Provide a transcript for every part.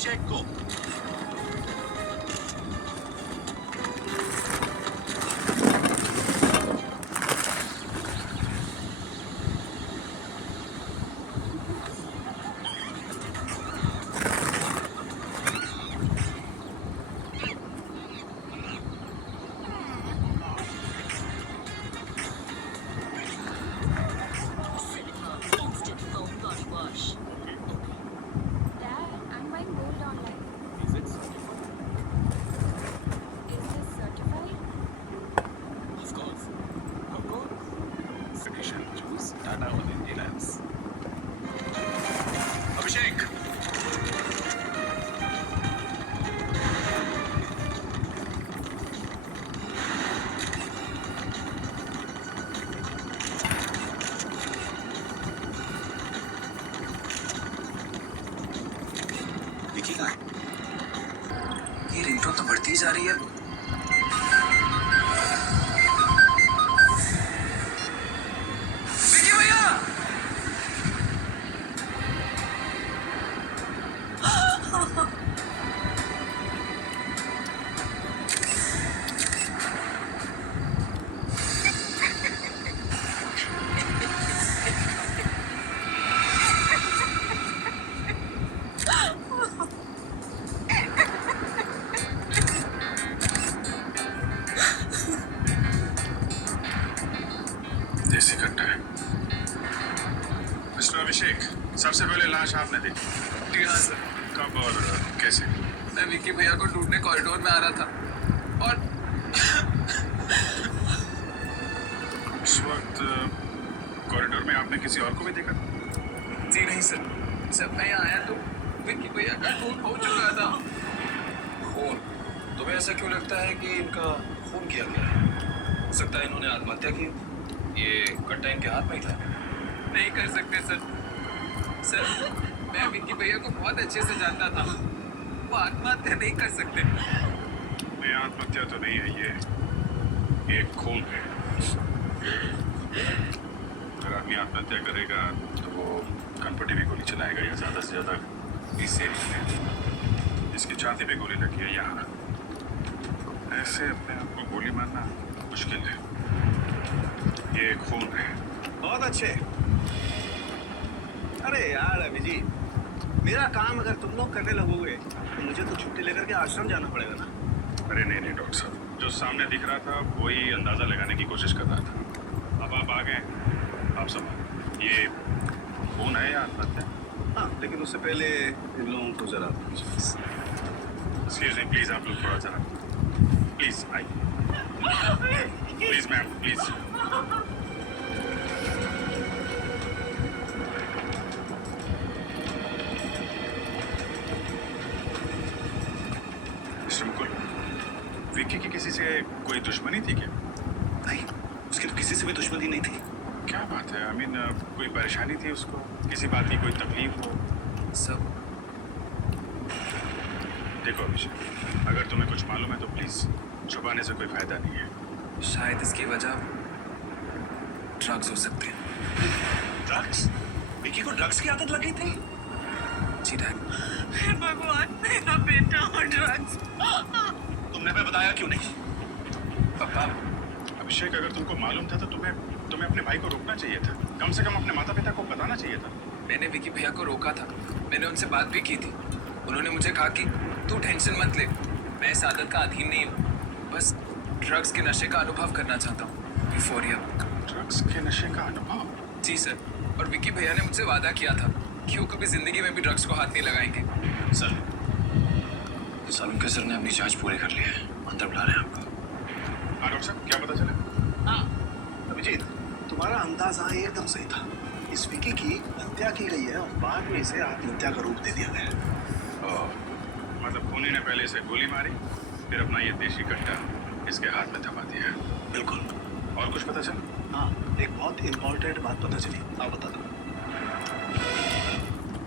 अभिषेक को। अभिषेक, विकी कहाँ है? ये रिंगटोन तो बढ़ती ही जा रही है। विकी भैया! देसी कट्टा है। मिस्टर अभिषेक, सबसे पहले लाश आपने देखी? जी हाँ सर। कब और कैसे? मैं विकी भैया को ढूंढने कॉरिडोर में आ रहा था और उस वक्त कॉरिडोर में आपने किसी और को भी देखा? जी नहीं सर, जब मैं यहाँ आया तो विकी भैया का खून हो चुका था। खून? तुम्हें ऐसा क्यों लगता है कि इनका खून किया गया है? हो सकता है इन्होंने आत्महत्या की। ये कट्टा इनके हाथ में ही था। नहीं कर सकते सर। सर, मैं विकी भैया को बहुत अच्छे से जानता था। वो आत्महत्या नहीं कर सकते। ये आत्महत्या तो नहीं है, ये एक खून है। अगर आदमी आत्महत्या करेगा तो वो कनपटी में गोली चलाएगा या ज्यादा से ज्यादा इस एरिया में। इसकी छाती पे गोली लगी है यहाँ। ऐसे अपने आप को गोली मारना मुश्किल है। ये खून है। बहुत अच्छे। अरे यार अभिजीत, मेरा काम अगर तुम लोग करने लगोगे तो मुझे तो छुट्टी लेकर के आश्रम जाना पड़ेगा ना। अरे नहीं नहीं डॉक्टर साहब, जो सामने दिख रहा था वही अंदाजा लगाने की कोशिश कर रहा था। अब आप आ गए, आप सब ये खून है या आत्महत्या? हाँ, लेकिन उससे पहले इन लोगों को जरा एक्सक्यूज मी प्लीज, आप लोग थोड़ा जरा please I please ma'am please. Mister Mukul, Vicky की किसी से कोई दुश्मनी थी क्या? नहीं, उसकी तो किसी से भी दुश्मनी नहीं थी। क्या बात है, आई मीन कोई परेशानी थी उसको, किसी बात की कोई तकलीफ हो? सब देखो अभिषेक, अगर तुम्हें कुछ मालूम है तो प्लीज छुपाने से कोई फायदा नहीं है। शायद इसकी वजह ड्रग्स हो सकते हैं। ड्रग्स? विकी को ड्रग्स की आदत लगी थी? जी डैड। हे भगवान, मेरा बेटा और ड्रग्स। तुमने हमें बताया क्यों नहीं? पापा, अभिषेक अगर तुमको मालूम था तो तुम्हें अपने भाई को रोकना चाहिए था। कम से कम अपने माता पिता को बताना चाहिए था। मैंने विकी भैया को रोका था। मैंने उनसे बात भी की थी। उन्होंने मुझे कहा कि तू टेंशन मत ले, मैं इस आदत का अधीन नहीं हूँ। बस ड्रग्स के नशे का अनुभव करना चाहता हूँ बिफोर यू। ड्रग्स के नशे का अनुभव? जी सर, और विकी भैया ने मुझसे वादा किया था कि वो कभी जिंदगी में भी ड्रग्स को हाथ नहीं लगाएंगे। सर, सालम के सर ने अपनी जांच पूरी कर ली है, अंदर बुला रहे हैं आपको। हाँ डॉक्टर साहब, क्या पता चला? अभिजीत, तुम्हारा अंदाजा एकदम सही था। इस विकी की हत्या की गई है और बाद में इसे आत्महत्या का रूप दे दिया गया है। मतलब खूनी ने पहले इसे गोली मारी, फिर अपना ये देशी कट्टा इसके हाथ में थमा दिया। बिल्कुल। और कुछ पता चला? हाँ, एक बहुत इम्पोर्टेंट बात पता चली। आप बता दो।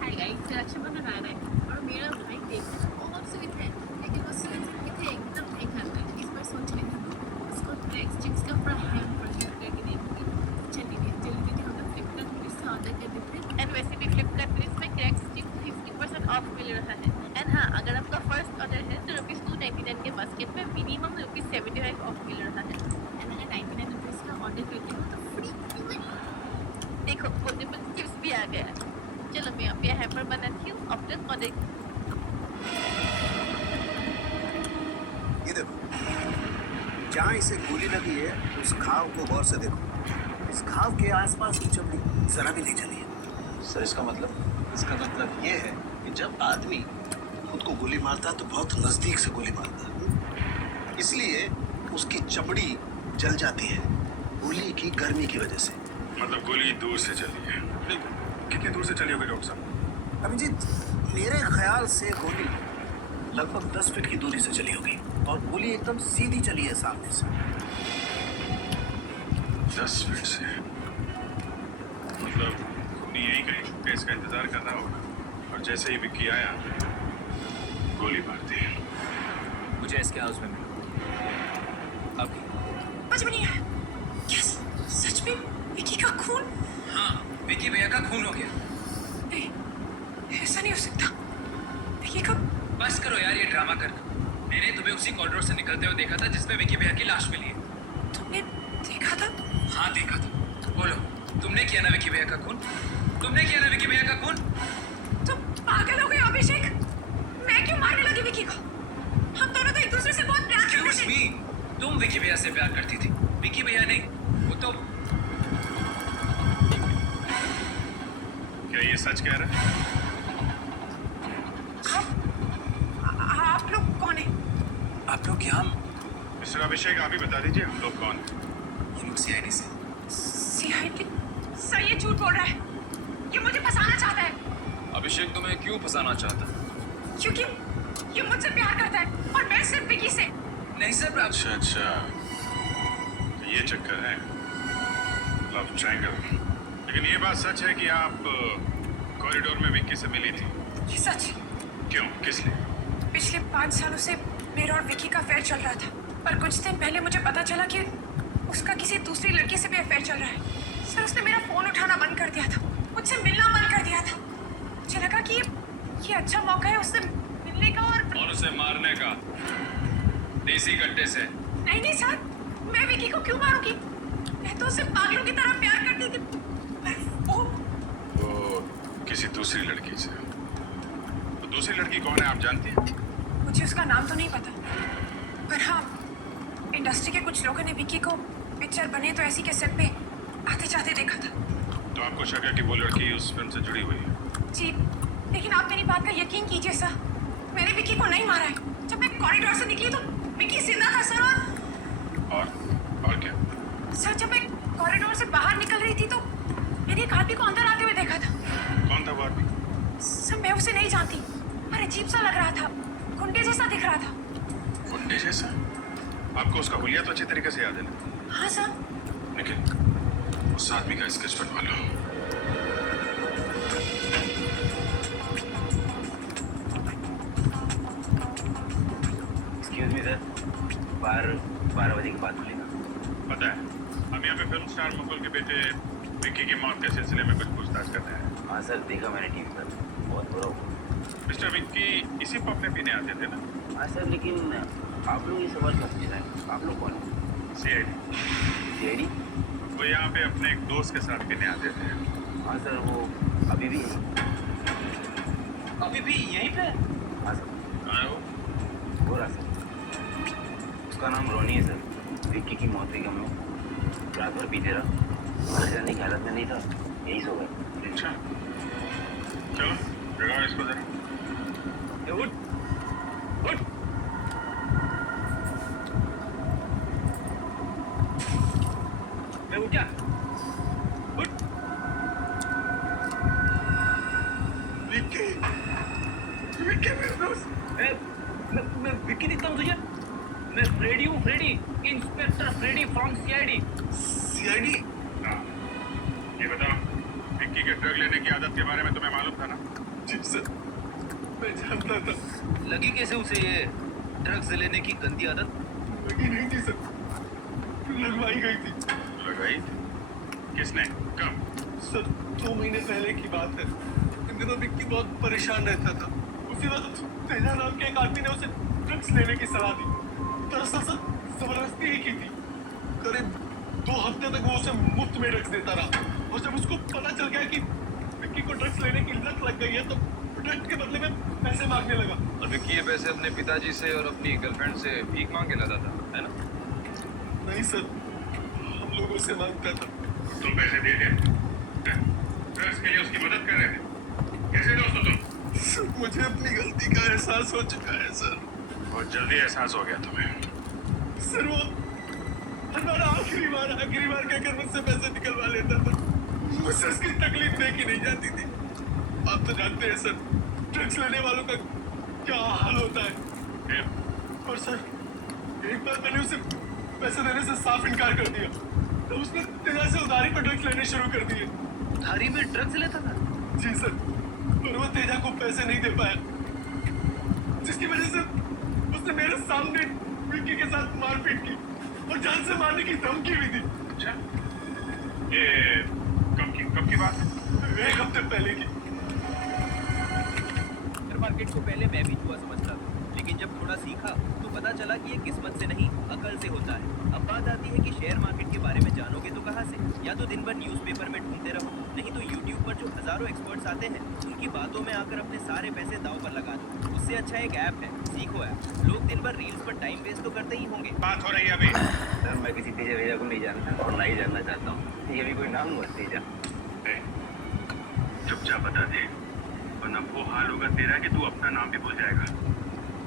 हाय गाइस, रक्षाबंधन आ रहा है और मेरा भाई देखने में बहुत स्वीट है, लेकिन वो स्वीट मुझे एकदम नहीं खाता है। इस बार सोच रही हूँ उसको ड्रग्स चिप्स का पूरा हैंग करके देंगे। चलिए जल्दी हम लोग फ्लिपकार्ट में से ऑर्डर कर देते हैं। एंड वैसे भी फ्लिपकार्ट में इसमें क्रैक्स चिप्स 50% ऑफ मिल रहा है। एंड हाँ, 99 के बास्केट में मिनिमम ₹75 ऑफ मिल रहा है। एंड अगर 99 रुपीज़ का ऑर्डर करती हूँ तो फ्री। देखो पोर्टेबल चिप्स भी आ गया है। चलो मैं यहाँ पे हैपर बनाती हूँ आफ्टर ऑर्डर। ये देखो, जहाँ इसे गोली लगी है उस घाव को गौर से देखो। इस घाव के आसपास की चमड़ी जरा भी नहीं चली है। सर इसका मतलब? इसका मतलब ये है कि जब आदमी खुद को गोली मारता है तो बहुत नजदीक से गोली मारता है, इसलिए उसकी चमड़ी जल जाती है गोली की गर्मी की वजह से। मतलब गोली दूर से चली है। कितनी दूर से चली होगी डॉक्टर साहब? अभिजीत, मेरे ख्याल से गोली लगभग 10 फीट की दूरी से चली होगी और गोली एकदम सीधी चली है सामने से। 10 फीट से? मतलब खूनी यही कहीं छुप के इसका इंतजार कर रहा होगा और जैसे ही विक्की आया गोली मार दी। मुझे इसके हाउस में मिला अभी। समझ में नहीं आया। यस, सच में विकी का खून? हाँ, विकी भैया का खून हो गया। नहीं, ऐसा नहीं हो सकता। विकी का? बस करो यार ये ड्रामा करना। मैंने तुम्हें उसी कॉरिडोर से निकलते हुए देखा था जिसमें विकी भैया की लाश मिली है। तुमने देखा था? हाँ देखा था। बोलो, तुमने किया ना विकी भैया का खून? तुमने किया ना विकी भैया का खून? तुम पागल हो गए अभिषेक। मैं क्यों मारने लगी विकी को? हम दोनों तो एक दूसरे से बहुत प्यार करते Excuse थे। me, तुम विकी भैया से प्यार करती थी, विकी भैया नहीं। वो तो क्या ये सच कह रहा है? आप लोग कौन है? आप लोग यहाँ मिस्टर अभिषेक आप ही बता दीजिए हम लोग कौन हैं? ये लोग सीआईडी से। सीआईडी? सर ये झूठ बोल रहा है। ये मुझे फंसाना चाहता है। अभिषेक तुम्हें क्यों फंसाना चाहता है? क्योंकि ये मुझसे प्यार करता है और मैं सिर्फ विकी से। नहीं सर, अच्छा तो ये चक्कर है लव ट्रायंगल। लेकिन ये बात सच है कि आप कॉरिडोर में विक्की से मिली थी? ये सच। क्यों, किस लिए? पिछले 5 सालों से मेरा और विकी का अफेयर चल रहा था, पर कुछ दिन पहले मुझे पता चला कि उसका किसी दूसरी लड़की से भी अफेयर चल रहा है। सर उसने मेरा फोन उठाना बंद कर दिया था, मुझसे मिलना बंद कर दिया था। मुझे लगा कि ये अच्छा मौका है उससे मिलने का और उसे मारने का, देसी कट्टे से। नहीं सर, मैं विकी को क्यों मारूंगी? मैं तो उससे पागलों की तरह प्यार करती थी। पर वो किसी दूसरी लड़की से? तो दूसरी लड़की कौन है आप जानती हैं? मुझे उसका नाम तो नहीं पता, पर हाँ इंडस्ट्री के कुछ लोगों ने विकी को पिक्चर बने तो ऐसी के सेट पे आते जाते देखा था। तो आपको शक है कि वो लड़की उस फिल्म से जुड़ी हुई है? जी, लेकिन आप मेरी बात का यकीन कीजिए सर, मैंने विकी को नहीं मारा है। जब मैं कॉरिडोर से निकली तो विकी जिंदा था सर। और क्या? सर जब मैं कॉरिडोर से बाहर निकल रही थी तो मैंने एक आदमी को अंदर आते हुए देखा था। कौन था वो आदमी? सर मैं उसे नहीं जानती, पर अजीब सा लग रहा था, गुंडे जैसा दिख रहा था। गुंडे जैसा? आपको उसका हुलिया तो अच्छी तरीके से याद है ना? हाँ सर। लेकिन उस आदमी का स्केच बनवा लो। एक्सक्यूज मी सर, 12 बजे के बाद मिलेगा। पता है हम यहाँ पे फिल्म स्टार मुकुल के बेटे विक्की की मौत के सिलसिले में कुछ पूछताछ कर रहे हैं। हाँ सर, देखा मैंने टीवी पर, बहुत बुरा हुआ। मिस्टर विक्की इसी पब में पीने आते थे ना? हाँ सर, लेकिन आप लोग ये सवाल क्यों पूछ रहे हैं? आप लोग कौन हैं? सीआईडी। सीआईडी? वो यहाँ पे अपने एक दोस्त के साथ पीने आते थे। हाँ सर, वो अभी भी है। अभी भी यहीं पे? हाँ सर। कहाँ है वो? हो रहा सर, उसका नाम रोनी है सर। विक्की की मौत के गम में रात भर पीते रहा, घर जाने की हालत में नहीं था, यही सो गए। अच्छा चलो जगाओ इसको जरा। उठ उठ। मैं उठ गया। उठ। विक्की, विक्की मेरे दोस्त। मैं विक्की दिखता हूँ तुझे? मैं फ्रेडी हूँ, Freddy, inspector Freddy from CID. CID? हाँ ये बताओ, विक्की के ड्रग लेने की आदत के बारे में तुम्हें मालूम था ना? जी सर, मैं जानता था। लगी कैसे उसे ये ड्रग्स लेने की गंदी आदत? लगी नहीं थी सर, लगवाई गई थी। लगाई? किसने? कब? सर 2 महीने पहले की बात है। इन दिनों विक्की बहुत परेशान रहता था। उसी वक्त तेजा नाम के एक आदमी ने उसे ड्रग्स लेने की सलाह दी। दरअसल सर जबरदस्ती ही की थी। करीब 2 हफ्ते तक वो उसे मुफ्त में ड्रग्स देता रहा और जब उसको पता चल गया कि विक्की को ड्रग्स लेने की लत लग गई है तो ड्रग्स के बदले में पैसे मांगने लगा। और विक्की ये पैसे अपने पिताजी से और अपनी गर्लफ्रेंड से भीख मांग के लाता था, है ना? नहीं सर, हम लोगों से मांगता था। तुम पैसे दे दे ड्रग्स के लिए उसकी मदद कर रहे थे, कैसे दोस्त हो तुम? सर मुझे अपनी गलती का एहसास हो चुका है सर। बहुत जल्दी एहसास हो गया तुम्हें। सर वो हमारा आखिरी बार कहकर मुझसे पैसे निकलवा लेता था। मुझसे उसकी तकलीफ देखी नहीं जाती थी। आप तो जानते हैं सर ड्रग्स लेने वालों का क्या हाल होता है। और सर एक बार मैंने उसे पैसे देने से साफ इनकार कर दिया तो उसने तेजा से उधारी पर ड्रग्स लेने शुरू कर दिए। उधारी में ड्रग्स लेता था? जी सर, पर वो तेजा को पैसे नहीं दे पाया जिसकी वजह से उसने मेरे सामने विक्की के साथ मारपीट की और जान से मारने की धमकी भी दी। अच्छा, ये कब की बात है? 1 हफ्ते पहले की। शेयर मार्केट को पहले मैं भी जुआ समझता था, लेकिन जब थोड़ा सीखा तो पता चला कि ये किस्मत से नहीं अकल से होता है। अब बात आती है कि शेयर मार्केट के बारे में जानोगे तो कहाँ से? या तो दिन भर न्यूज़पेपर में ढूंढते रहो, नहीं तो यूट्यूब पर जो हजारों एक्सपर्ट्स आते हैं उनकी बातों में आकर अपने सारे पैसे दांव पर लगा दो। उससे अच्छा एक ऐप है, सीखो ऐप। लोग दिन भर रील्स पर टाइम वेस्ट तो करते ही होंगे। बात हो रही है अभी। सर मैं किसी तेजा वेजा को नहीं जानता और ना ही जानना चाहता हूँ। ये भी कोई नाम हुआ तेजा? चुपचाप बता दे, वरना वो हाल होगा तेरा कि तू अपना नाम भी भूल जाएगा।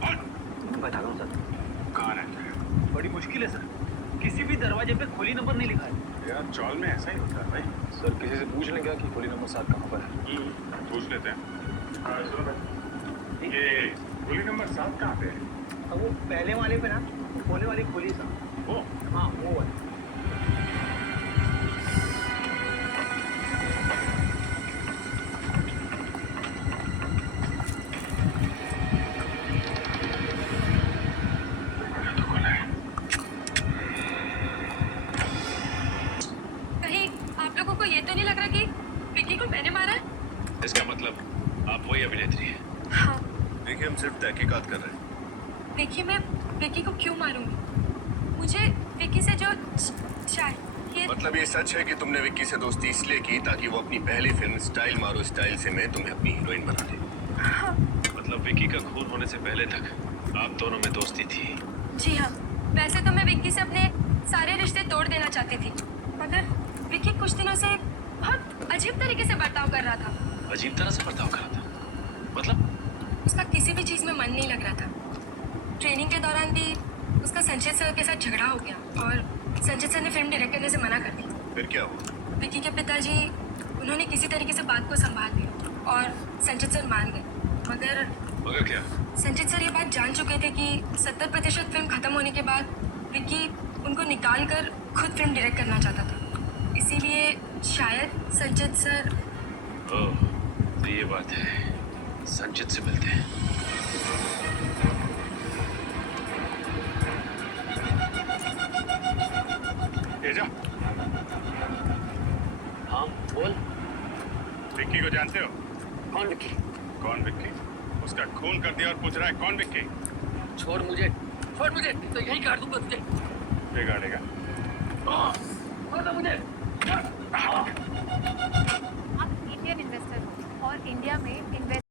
और मैं बता दूँ सर। कहाँ रहता है? बड़ी मुश्किल है सर, किसी भी दरवाजे पे खोली नंबर नहीं लिखा है। यार चौल में ऐसा ही होता है भाई। सर किसी से पूछ लें क्या कि गोली नंबर 7 कहाँ पर है? पूछ लेते हैं। हाँ सुनो भाई, ये गोली नंबर 7 कहाँ पे है? अब वो पहले वाले पे ना, खोले वाली खोली सर। वो हाँ वो वाली। कहीं आप लोगों को ये तो नहीं लग रहा कि विक्की को मैंने मारा है? इसका मतलब आप वही अभिनेत्री हैं? हाँ। देखिए हम सिर्फ तहकीकात कर रहे हैं। देखिए मैं विक्की को क्यों मारूंगी? मुझे विक्की से जो चाहिए। मतलब ये सच है कि तुमने विक्की से दोस्ती इसलिए की ताकि वो अपनी पहली फिल्म स्टाइल मारो स्टाइल से में तुम्हें अपनी हीरोइन बना दे। हाँ। मतलब विक्की का खून होने से पहले तक आप दोनों में दोस्ती थी? जी हाँ, वैसे तो मैं विक्की से अपने सारे रिश्ते तोड़ देना चाहती थी, मगर विक्की कुछ दिनों से बहुत अजीब तरीके से बर्ताव कर रहा था। अजीब तरह से बर्ताव करा था? मतलब उसका किसी भी चीज़ में मन नहीं लग रहा था। ट्रेनिंग के दौरान भी उसका संजय सर के साथ झगड़ा हो गया और संजय सर ने फिल्म डायरेक्ट करने से मना कर दी। फिर क्या हुआ? विक्की के पिताजी उन्होंने किसी तरीके से बात को संभाल लिया और संजय सर मान गए। मगर क्या? संजय सर ये बात जान चुके थे कि 70% फिल्म खत्म होने के बाद विक्की उनको निकाल कर खुद फिल्म डायरेक्ट करना चाहता था। इसीलिए शायद संजय सर। ओह, तो ये बात है। संचित से मिलते हैं। तेजा, हाँ बोल। विक्की को जानते हो? कौन विक्की? कौन विक्की? उसका खून कर दिया और पूछ रहा है कौन विक्की? छोड़ मुझे तो यही काट दूंगा तुझे। बिगाड़ेगा। छोड़ दो मुझे। आप इंडियन इन्वेस्टर हो और इंडिया में इन्वेस्ट